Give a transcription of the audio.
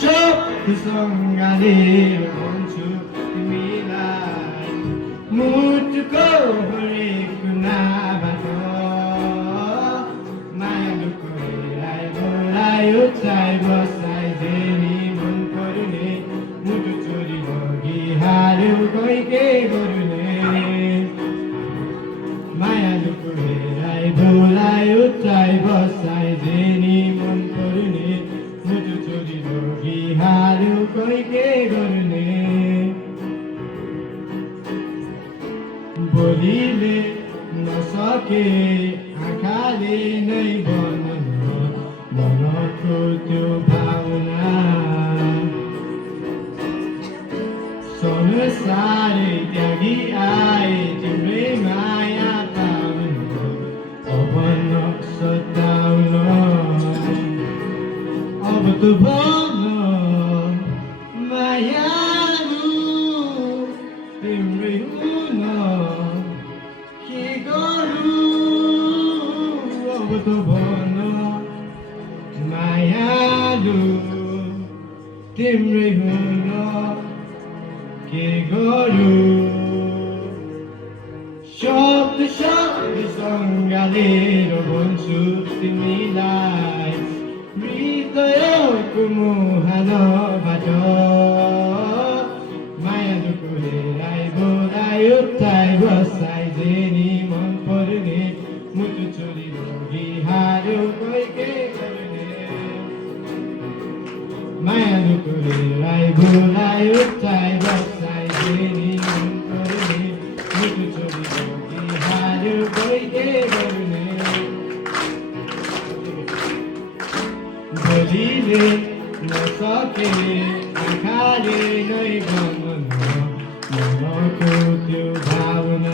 शब्दसँगले भन्छु तिमीलाई मुटुको हरेक कुनाबाट मायालुको हेराइ बोलाइ उचाइ बसाइ जेनी मन पर्ने मुटु चोरी लगिहाल्यो खै के गर्ने मायालुको हेराइ बोलाइ उचाइ बसाइ जेनी मन पर्ने मुटु चोरी लगिहाल्यो खै के गर्ने बोलीले नसके आँखाले नै भन्न मनको त्यो भावना संसारै त्यागी आए तिम्रै माया पाउन अब नसताउन अब त भन मायालु तिम्रै हुन के गरौँ अब त भन मायालु तिम्रै हुन के गरौँ शब्दसँगलेर भन्छु तिमीलाई हृदयको मुहानबाट मायालुको हेराइ बोलाइ उठाइ बसाइ जेनी मन पर्ने मुटु चोरी लगिहाल्यो खै के गर्ने मायालुको हेराइ बोलाइ उठाइ बसाइ जेनी मन पर्ने मुटु चोरी लगिहाल्यो खै के गर्ने बोलीले नसके आँखाले नै भन्न मनको त्यो भावना